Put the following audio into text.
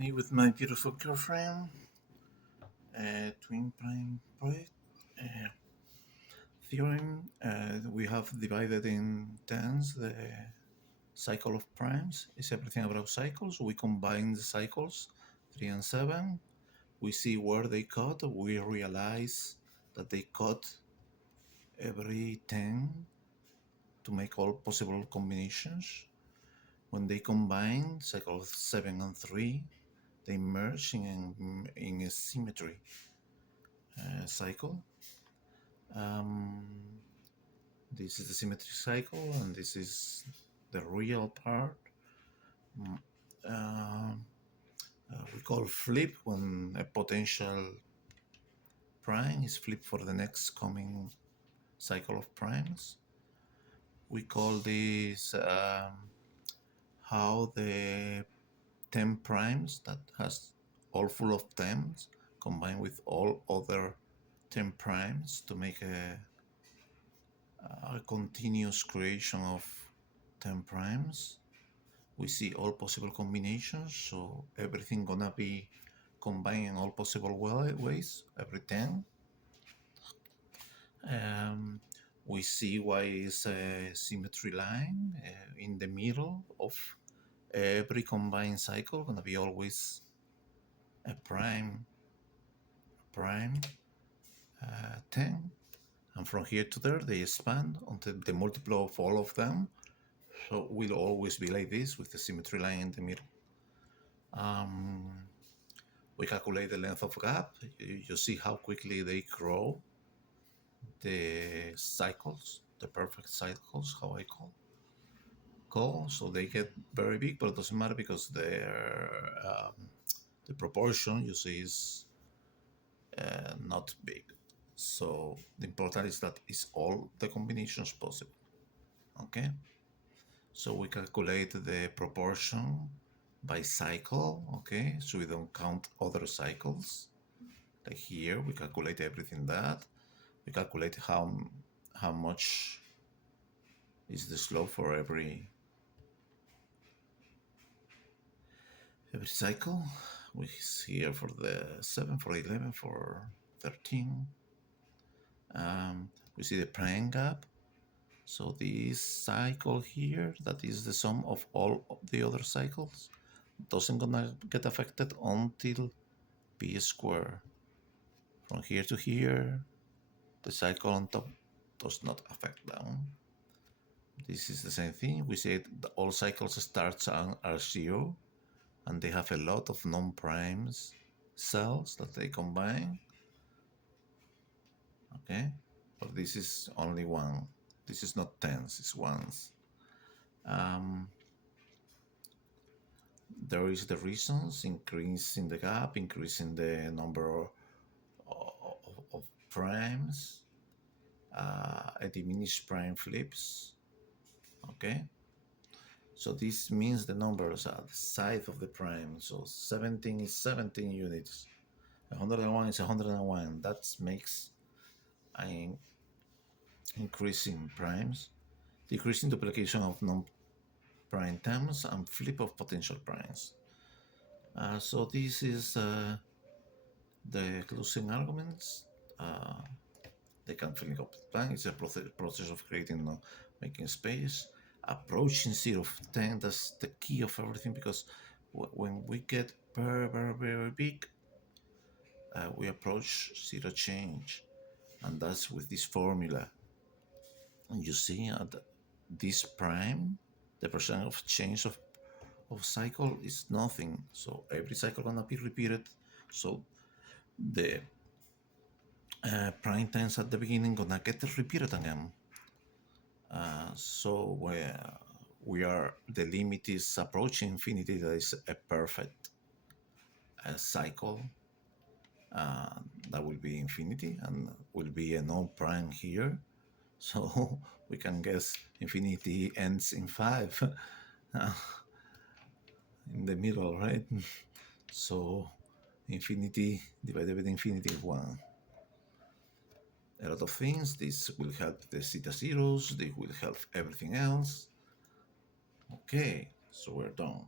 Me with my beautiful girlfriend, twin prime project uh, theorem. We have divided in tens the cycle of primes. It's everything about cycles. We combine the cycles 3 and 7. We see where they cut. We realize that they cut every 10 to make all possible combinations. When they combine cycle 7 and 3, they merge in a symmetry cycle. Um, this is the symmetry cycle, and this is the real part. Mm, Uh, we call flip when a potential prime is flipped for the next coming cycle of primes. We call this how the 10 primes that has all full of 10s combined with all other 10 primes to make a continuous creation of 10 primes. We see all possible combinations, so everything gonna be combined in all possible ways, every 10. Um, we see why is a symmetry line in the middle of every combined cycle, gonna be always a prime 10. And from here to there, they expand until the multiple of all of them. So will always be like this with the symmetry line in the middle. Um, we calculate the length of gap. You see how quickly they grow the cycles, the perfect cycles, how I call. So they get very big, but it doesn't matter because the proportion you see is not big. So the important is that it's all the combinations possible. Okay. So we calculate the proportion by cycle, okay? So we don't count other cycles. Like here, we calculate everything that. We calculate how much is the slope for every cycle. We see here for the 7, for 11, for 13. We see the prime gap. So this cycle here, that is the sum of all of the other cycles, doesn't gonna get affected until p squared. From here to here, the cycle on top does not affect down. This is the same thing. We said all cycles starts are 0, and they have a lot of non-primes cells that they combine. Okay, but this is only one. This is not tens, it's ones. Um, there is the reasons, increasing the gap, increasing the number of primes, a diminished prime flips. Okay, so this means the numbers are the side of the prime. So 17 is 17 units, 101 is 101. That makes an increasing primes, decreasing duplication of non-prime terms, and flip of potential primes. So this is the closing arguments. They can filling up the plan. It's a process of creating, making space, approaching 0 of 10. That's the key of everything, because when we get very, very, very big, we approach zero change. And that's with this formula. And you see at this prime, the percent of change of cycle is nothing. So every cycle gonna be repeated. So the prime times at the beginning gonna get repeated again. So where we are, the limit is approaching infinity. That is a perfect cycle. That will be infinity and will be a no prime here. So we can guess infinity ends in 5 in the middle, right? So infinity divided by infinity is 1. A lot of things. This will help the zeta zeros. This will help everything else. Okay, so we're done.